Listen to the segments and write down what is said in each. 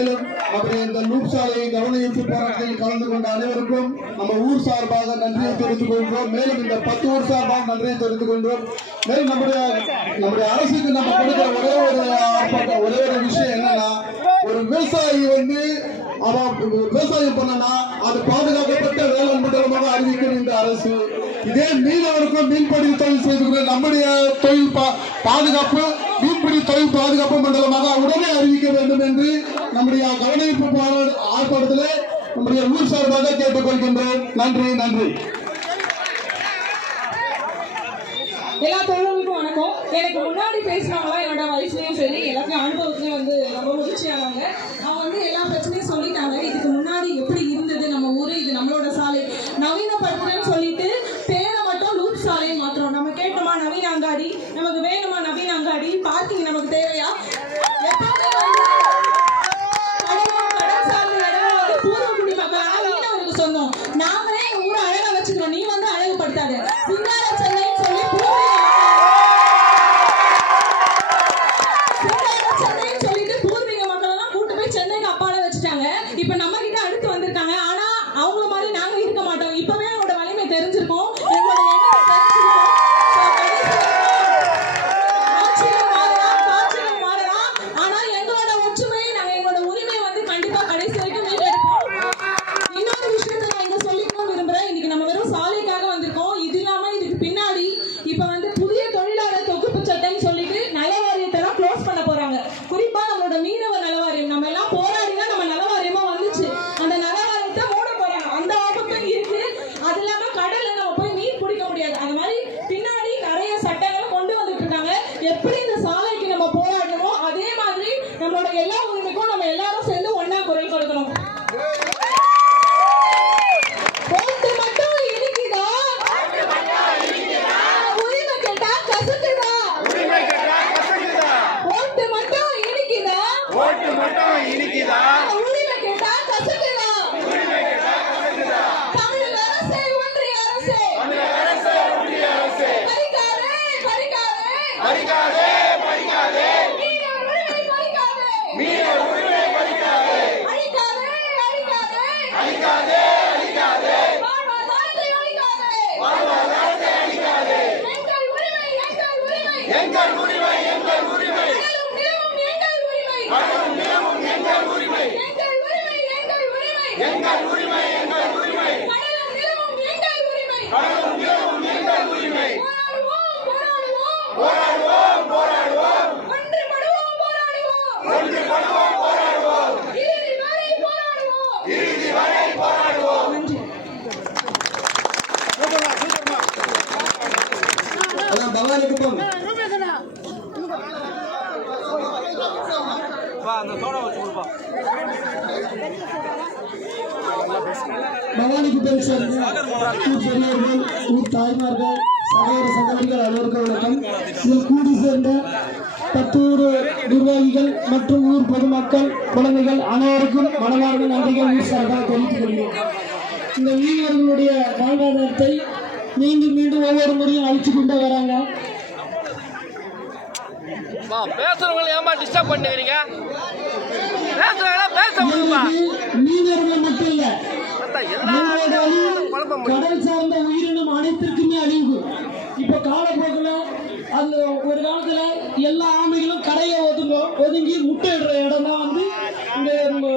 மேலும் நம்முடைய இந்த லூப் சாலையை கவன ஈர்ப்பு போராட்டத்தில் கலந்து கொண்ட அனைவருக்கும் நம்ம ஊர் சார்பாக நன்றியை தெரிவித்துக் கொள்கிறோம். மேலும் இந்த பத்து ஊர் சார்பாக நன்றியை தெரிவித்துக் கொள்கிறோம். மேலும் நம்முடைய நம்முடைய அரசுக்கு நம்ம கொடுக்கிற ஒரே ஒரு ஆர்ப்பாட்டம் ஒரே ஒரு விஷயம் என்னன்னா ஒரு விவசாயி வந்து அவன் விவசாயம் பண்ணனா அது பாதுகாக்கப்பட்ட வேளாண் மண்டலமாக அறிவிக்கும் இந்த அரசு. இதே மீனவருக்கும் மீன்பிடி தொழில் செய்து நம்முடைய தொழில் பாதுகாப்பு மீன்பிடி தொழில் பாதுகாப்பு மண்டலமாக உடனே அறிவிக்க வேண்டும் என்று நம்முடைய கவனிப்பு போராட்ட ஆர்ப்பாட்டத்திலே நம்முடைய ஊர் சார்பாக கேட்டுக்கொள்கின்றோம். நன்றி நன்றி. எல்லா தொழில்களுக்கும் வணக்கம். எனக்கு முன்னாடி பேசினாங்களா என்னோட வயசுலயும் சரி எல்லாத்தையும் அனுபவத்துலயும் வந்து ரொம்ப முதிர்ச்சியானவங்க அவங்க வந்து எல்லா பிரச்சனையும் சொல்லிட்டாங்க இதுக்கு முன்னாடி எப்படி இருந்தது நம்ம ஊரு இது நம்மளோட சாலை நவீனப்படுத்துறேன்னு சொல்லிட்டு பேரை மட்டும் லூப் சாலை மாத்திரம் நம்ம கேட்டோமா நவீன அங்காடி நமக்கு வேணுமா நவீன அங்காடி பார்க்கிங் நமக்கு தேவையா எப்பவுமே வந்து கடலும் கடல் சார்ந்த இடமும் வந்து பூர்வகுடி மக்கள் ஆனா மீனவருக்கு சொந்தம் நாமளே எங்க ஊரை அழகா வச்சுக்கிறோம் நீ வந்து அழகுபடுத்தாத சிங்கார சென்னைன்னு சொல்லி பூர்வீக சிங்கார சென்னைன்னு சொல்லிட்டு பூர்வீக மக்கள் எல்லாம் கூட்டு போய் சென்னைக்கு அப்பால வச்சுட்டாங்க இப்ப நம்ம கிட்ட அடுத்து வந்திருக்காங்க ஆனா அவங்கள மாதிரி நாங்க இருக்க மாட்டோம் இப்பவே அவங்களோட வலிமை தெரிஞ்சிருக்கோம் எங்களோட எண்ணம் தெரிஞ்சிருக்கோம் So, கடைசியில ஆட்சிகள் மாறலாம், காட்சிகள் மாறலாம். ஆனா எங்களோட ஒற்றுமையை நாங்க எங்களோட உரிமையை வந்து கண்டிப்பா கடைசி வரைக்கும் மீட்டெடுப்போம். இன்னொரு விஷயத்தை நான் இங்க சொல்லிக்கணும்னு விரும்புறேன். இன்னைக்கு நம்ம வெறும் சாலைக்காக வந்திருக்கோம். இது இல்லாம இதுக்கு பின்னாடி இப்ப வந்து புதிய தொழிலாளர் தொகுப்பு சட்டம்னு சொல்லிட்டு நல வாரியத்தெல்லாம் close பண்ண போறாங்க. குறிப்பா நம்மளோட மீனவ நல வாரியம். நம்ம எல்லாம் போராடி தான் நம்ம நல வாரியமா வந்துச்சு. அந்த நல வாரியத்தை மூட போறாங்க. அந்த ஆபத்தும் இருக்கு. அது இல்லாம கடல்ல நம்ம போய் மீன் பிடிக்க முடியாது. அது மாதிரி பின்னாடி நிறைய சட்டங்களை கொண்டு வந்துட்டு இருக்காங்க. எப்படி இந்த சாலைக்கு நம்ம போராடணுமோ அதே மாதிரி நம்மளோட எல்லா உரிமைக்கும் நம்ம எல்லாரும் சேர்ந்து ஒண்ணா குரல் கொடுக்கணும் ஓட்டு மட்டும் இனிக்குதா? உரிமை கேட்டா கசக்குதா? ஓட்டு மட்டும் இனிக்குதா? ஓட்டு மட்டும் இனிக்குதா உரிமை கேட்டா கசக்குதா? தமிழக அரசே, ஒன்றிய அரசே. பறிக்காதே, பறிக்காதே. பறிக்காதே பறிக்காதே மீனவர் உரிமை பறிக்காதே. மீனவர் உரிமை பறிக்காதே அழிக்காதே, அழிக்காதே. அழிக்காதே அழிக்காதே வாழ்வாதாரத்தை அழிக்காதே. வாழ்வாதாரத்தை அழிக்காதே எங்கள் உரிமை, எங்கள் உரிமை. எங்கள் உரிமை எங்கள் உரிமை கடலும் நிலமும் எங்கள் உரிமை. கடலும் நிலமும் எங்கள் உரிமை எங்கள் உரிமை, எங்கள் உரிமை. எங்கள் உரிமை எங்கள் உரிமை கடலும் நிலமும் எங்கள் உரிமை. கடலும் நிலமும் எங்கள் உரிமை போராடுவோம், போராடுவோம். போராடுவோம் போராடுவோம் ஒன்றுபடுவோம், போராடுவோம். ஒன்றுபடுவோம் போராடுவோம் இறுதி வரை போராடுவோம். இறுதி வரை போராடுவோம் நன்றி அதான் பவானிக்குப்பம் ஊர் பெரியவர்கள் ஊர் தாய்மார்கள் சகோதர சகோதரிகள் அனைவருக்கும் வணக்கம் இதில் கூடி சேர்ந்த பத்தூர் நிர்வாகிகள் மற்றும் ஊர் பொதுமக்கள் குழந்தைகள் அனைவருக்கும் மனமார்ந்த நன்றிகள் ஊர் சார்பாக தெரிவித்துக் இந்த மீனவர்களுடைய வாழ்வாதாரத்தை மீண்டும் மீண்டும் ஒவ்வொரு முறையும் அழிச்சு கொண்டே வராங்க பேசுறவங்களை ஏமா டிஸ்டர்ப் பண்ணுறீங்க பேசுறவங்களா பேச முடியுமா மீனவர்கள் மட்டும் இல்லை கடல் சார்ந்த உயிரினம் அனைத்திற்குமே அழிவு. இப்ப காலப்போக்கில் அந்த ஒரு காலத்துல எல்லா ஆமைகளும் கரையை ஒதுங்கும் ஒதுங்கி முட்டையிடுற இடம் தான் வந்து இந்த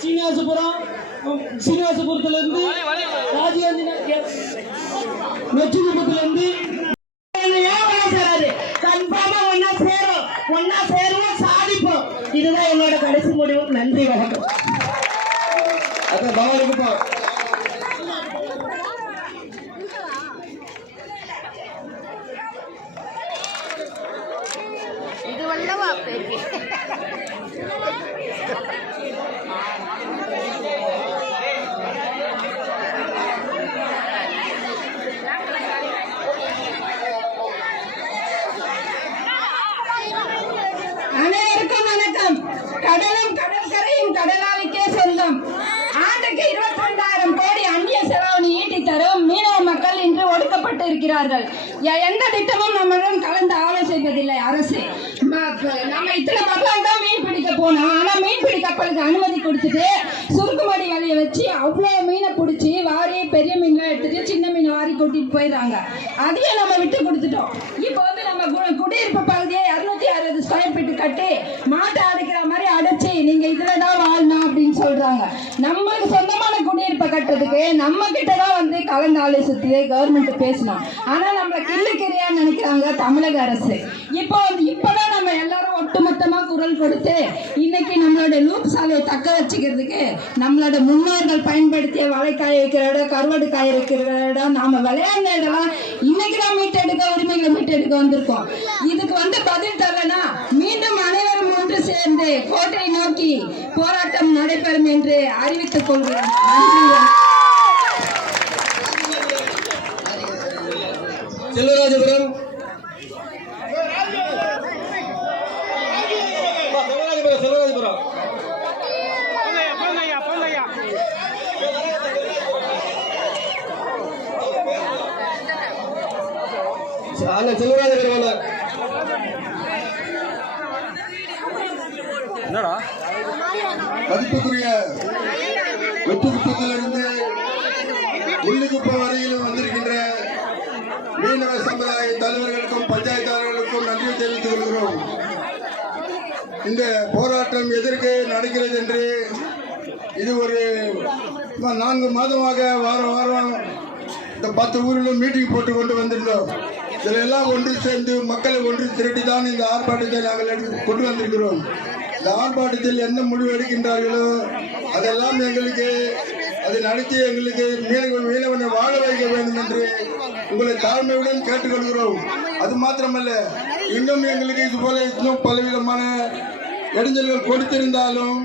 சீனிவாசபுரம் சீனிவாசபுரத்துல இருந்து ராஜீவாஞ்சி நெற்றிகுப்பத்துல இருந்து ஒன்னா சேருவோம் சாதிப்போம். இதுதான் என்னோட கடைசி முடிவு. நன்றி வணக்கம். அதான் நாலு இருக்கும் செய்கிறார்கள் எந்த திட்டமும் நம்முடன் கலந்து ஆலோசிப்பதில்லை அரசு. நம்ம இத்தனை மக்கள் தான் மீன் பிடிக்க போனோம். ஆனா மீன் பிடி கப்பலுக்கு அனுமதி கொடுத்துட்டு சுருக்குமடி வலையை வச்சு அவ்வளவு மீனை பிடிச்சி வாரி பெரிய மீன்லாம் எடுத்துட்டு சின்ன மீன் வாரி கூட்டிட்டு போயிடுறாங்க. அதையும் நம்ம விட்டு கொடுத்துட்டோம். இப்போ வந்து நம்ம கு- குடியிருப்பு பகுதியை இருநூத்தி அறுபது ஸ்கொயர் ஃபீட் கட்டி மாட்டை அடைக்கிற மாதிரி அடைச்சி நீங்க இதுல தான் வாழணும் அப்படின்னு சொல்றாங்க. நம்மளுக்கு சொந்தமான குடியிருப்பை கட்டுறதுக்கு நம்ம கிட்ட கலந்து ஆலோசித்து கவர்மெண்ட் பேசணும் ஆனா நம்மள கிள்ளு கிரியா நினைக்கிறாங்க தமிழக அரசு. இப்போ இப்பதான் நம்ம எல்லாரும் ஒட்டுமொத்தமா குரல் கொடுத்து இன்னைக்கு நம்மளோட லூப் சாலையை தக்க வச்சுக்கிறதுக்கு நம்மளோட முன்னோர்கள் பயன்படுத்திய வலைக்காய் வைக்கிற இடம் கருவாடு காய வைக்கிற இடம் நாம விளையாண்ட இடம்லாம் இன்னைக்கு தான் மீட்டெடுக்க உரிமைகளை மீட்டெடுக்க வந்திருக்கோம். இதுக்கு வந்து பதில் தரலனா மீண்டும் அனைவரும் ஒன்று சேர்ந்து கோட்டை நோக்கி போராட்டம் நடைபெறும் என்று அறிவித்துக் கொள்கிறேன். நன்றி. செல்வராஜபுரம். செல்வராஜபுரம் செல்வராஜபுரம். அண்ணன் செல்வராஜபுரம் அண்ணன் என்னடா? மதிப்புக்குரிய வெட்டுக்குப்பத்திலிருந்து முள்ளுக்குப்பம் வரையிலும் இந்த போராட்டம் எதற்கு நடக்கிறது என்று இது ஒரு நான்கு மாதமாக வாரம் வாரம் இந்த பத்து ஊரிலும் மீட்டிங் போட்டு கொண்டு வந்திருந்தோம். இதில் எல்லாம் ஒன்று சேர்ந்து மக்களை ஒன்று திரட்டி தான் இந்த ஆர்ப்பாட்டத்தை நாங்கள் எடுத்து கொண்டு வந்திருக்கிறோம். இந்த ஆர்ப்பாட்டத்தில் என்ன முடிவு எடுக்கின்றார்களோ அதெல்லாம் எங்களுக்கு அதை நடத்தி எங்களுக்கு மீனவன் மீனவனை வாழ வைக்க வேண்டும் என்று உங்களை தாழ்மையுடன் கேட்டுக்கொள்கிறோம். அது மாத்திரமல்ல இன்னும் எங்களுக்கு இது போல இன்னும் பலவிதமான இடைஞ்சல்கள் கொடுத்திருந்தாலும்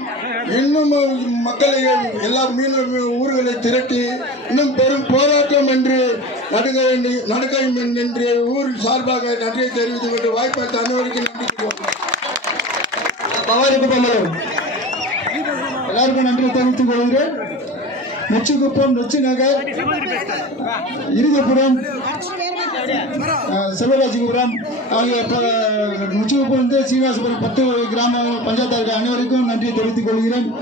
இன்னும் மக்களை எல்லா மீன் ஊர்களை திரட்டி இன்னும் பெரும் போராட்டம் என்று நடக்க வேண்டி- நடக்க என்று ஊர் சார்பாக நன்றியை தெரிவித்துக் கொண்டு வாய்ப்பளித்த அனைவருக்கும் நன்றி எல்லாருக்கும் நன்றி தெரிவித்துக் கொள்கிறேன். நொச்சிக்குப்பம் நொச்சி நகர் இருதப்புரம் அஹ், ஆகிய ப- சீனிவாசபுரம் பத்து கிராம பஞ்சாயத்தார்கள் அனைவருக்கும் நன்றி தெரிவித்துக் கொள்கிறேன்.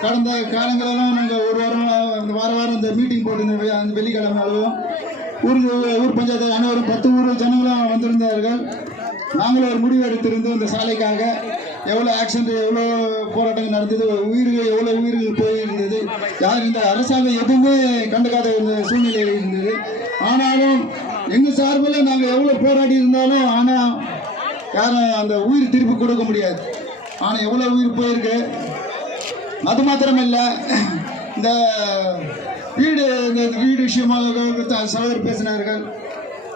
கடந்த காலங்களெல்லாம் நாங்கள் ஒரு வாரம் வார வாரம் இந்த மீட்டிங் போட்டு அந்த வெள்ளிக்கிழமை அளவும் ஊர் ஊர் பஞ்சாயத்து அனைவரும் பத்து ஊர் ஜனங்களும் வந்திருந்தார்கள். நாங்களும் ஒரு முடிவு எடுத்திருந்தோம் இந்த சாலைக்காக. எவ்வளோ ஆக்சிடென்ட் எவ்வளோ போராட்டங்கள் நடந்தது உயிர்கள் எவ்வளோ உயிர்கள் போயிருந்தது யார் இந்த அரசாங்கம் எதுவுமே கண்டுக்காத சூழ்நிலையில் இருந்தது. ஆனாலும் எங்கள் சார்பில் நாங்கள் எவ்வளோ போராடி இருந்தாலும் ஆனால் யாரும் அந்த உயிர் திருப்பி கொடுக்க முடியாது. ஆனால் எவ்வளோ உயிர் போயிருக்கு? அது மாத்திரம் இல்லை இந்த வீடு இந்த வீடு விஷயமாக சகோதரர் பேசினார்கள்.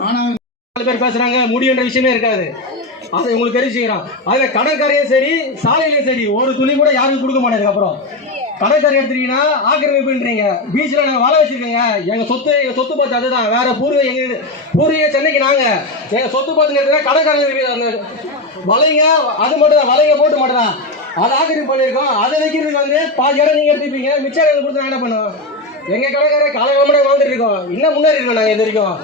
ஆனால் நாலு பேர் பேசுறாங்க முடியுன்ற விஷயமே இருக்காது. அதை உங்களுக்கு தெரிஞ்சுக்கிறான் அதுல கடற்கரையும் சரி சாலையிலையும் சரி ஒரு துளி கூட யாருக்கும் கொடுக்க மாட்டேன் அப்புறம். கடற்கரை எடுத்துட்டீங்கன்னா ஆக்கிரமிப்புன்றீங்க. பீச்சில் நாங்கள் வாழ வச்சிருக்கீங்க. எங்கள் சொத்து எங்கள் சொத்து பார்த்து அதுதான். வேற பூர்வீக எங்க பூர்வீக சென்னைக்கு நாங்கள் எங்கள் சொத்து பார்த்துங்கிறதுனா எடுத்துனா கடற்கரை வலைங்க அது மட்டும் தான். வலைங்க போட்டு மட்டும் தான். அதை ஆக்கிரமிப்பு பண்ணியிருக்கோம். அதை வைக்கிறதுக்கு வந்து பாதி இடம் நீங்கள் எடுத்துப்பீங்க. மிச்சம் எனக்கு கொடுத்து நான் என்ன பண்ணுவோம் எங்கள் கடற்கரை காலகாலமாக வாழ்ந்துட்டு இருக்கோம். இன்னும் முன்னேறி இருக்கோம் நாங்கள் இது வரைக்கும்.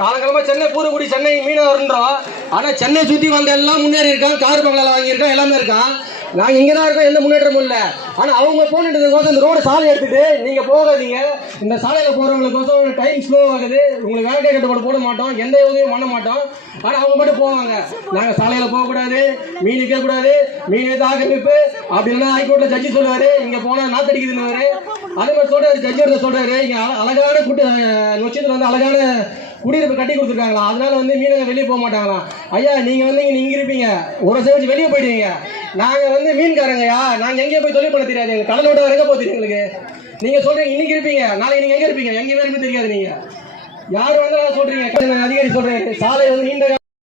காலங்காலமாக சென்னை பூரக்குடி சென்னை மீனவர்ன்றோம். ஆனால் சென்னை சுற்றி வந்த எல்லாம் முன்னேறி இருக்கான் கார் பங்களால் வாங்கியிருக்கான் எல்லாமே இருக்கான் நாங்க இங்க தான் இருக்கோம் எந்த முன்னேற்றமும் இல்லை. ஆனா அவங்க போனதுக்கோசம் இந்த ரோடு சாலை எடுத்துட்டு நீங்க போகாதீங்க. இந்த சாலையில போறவங்களுக்கோசம் டைம் ஸ்லோ ஆகுது. உங்களுக்கு வேலைக்கே கட்டுப்பாடு போட மாட்டோம் எந்த உதவியும் பண்ண மாட்டோம். ஆனா அவங்க மட்டும் போவாங்க. நாங்க சாலையில போகக்கூடாது மீன் விற்க கூடாது மீன் எடுத்து ஆக்கிரமிப்பு அப்படின்னா ஹைகோர்ட்ல ஜட்ஜி சொல்லுவாரு இங்க போனா நாத்தடிக்குதுன்னு அதே மாதிரி சொல்றாரு ஜட்ஜி ஒருத்தர் சொல்றாரு இங்க அழகான குட்டு நொச்சத்தில் வந்து அழகான குடியிருப்பு கட்டி கொடுத்துருக்காங்களா? அதனால வந்து மீனவங்க வெளியே போக மாட்டாங்களாம் ஐயா நீங்க வந்து இங்க இருப்பீங்க. ஒரு சேர்த்து வெளியே போயிடுவீங்க. நாங்க வந்து மீன்காரங்கயா நாங்க எங்கேயும் போய் தொழில் பண்ண தெரியாது. எங்க கடலோட வரைக்கும் போக தெரியும் எங்களுக்கு? நீங்க சொல்றீங்க இன்னைக்கு இருப்பீங்க. நாளைக்கு நீங்க எங்க இருப்பீங்க? எங்கேயுமே இருப்பீங்க தெரியாது நீங்க. யார் வந்து சொல்றீங்க. அதிகாரி சொல்றேன். சாலை வந்து நீண்ட